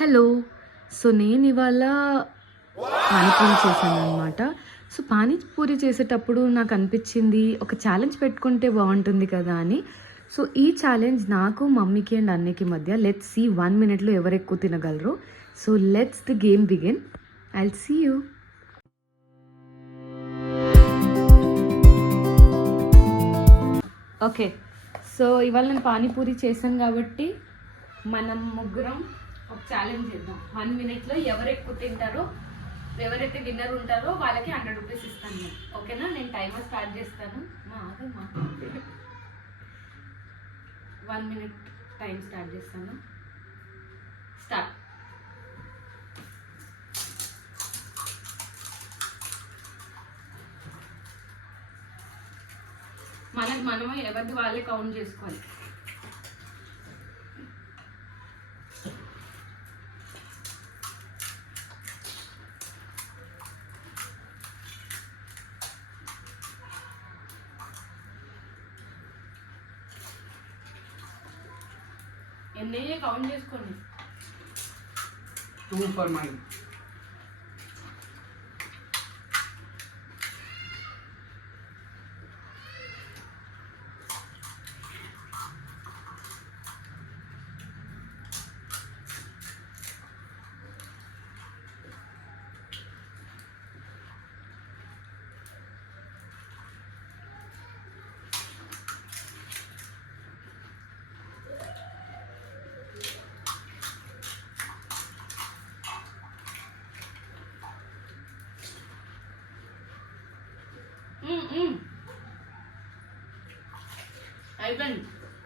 Hello. So నేను ఇవాళ పానీపూరి చేశాననమాట. సో పానీపూరి చేసేటప్పుడు నాకు అనిపించింది ఒక ఛాలెంజ్ పెట్టుకుంటే బాగుంటుంది కదా అని. సో ఈ ఛాలెంజ్ నాకు, మమ్మీకి అండ్ అన్నయ్యకి మధ్య. లెట్స్ సీ 1 మినిట్లో ఎవరు ఎక్కువ తినగలరు. So let's the game begin. I'll see you. Okay, so ఇవాళ నేను పానీపూరి చేశాను కాబట్టి మనం ముగ్గురం ఒక ఛాలెంజ్ చేద్దాం. 1 మినిట్లో ఎవరు ఎక్కువ తింటారో, ఎవరైతే విన్నర్ ఉంటారో వాళ్ళకి 100 రూపీస్ ఇస్తాను నేను. ఓకేనా? నేను టైమర్ స్టార్ట్ చేస్తాను. ఆగమ్మా, 1 మినిట్ టైం స్టార్ట్ చేస్తాను. స్టార్ట్. మనమే ఎవరిది వాళ్ళే కౌంట్ చేసుకోవాలి. ఎన్ని కౌంట్ చేసుకోండి. 2 for mine.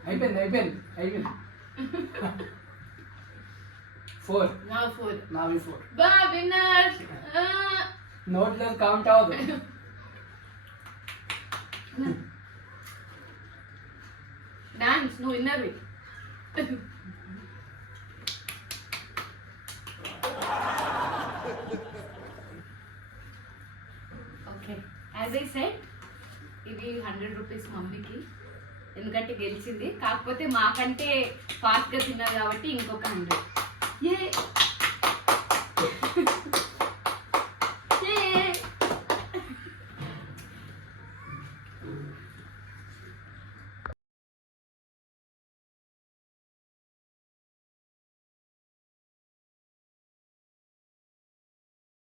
అయిపోయింది 4. Now we 4. బా విన్నర్. నోట్లో కౌంట్ అవ్వదు. డాన్స్, నువ్వు విన్నర్వి. ఓకే, యాజ్ ఐ సెడ్, ఇది 100 రూపీస్ మమ్మీకి, ఎందుకంటే గెలిచింది. కాకపోతే మాకంటే ఫాస్ట్గా తిన్నారు కాబట్టి ఇంకొక 100.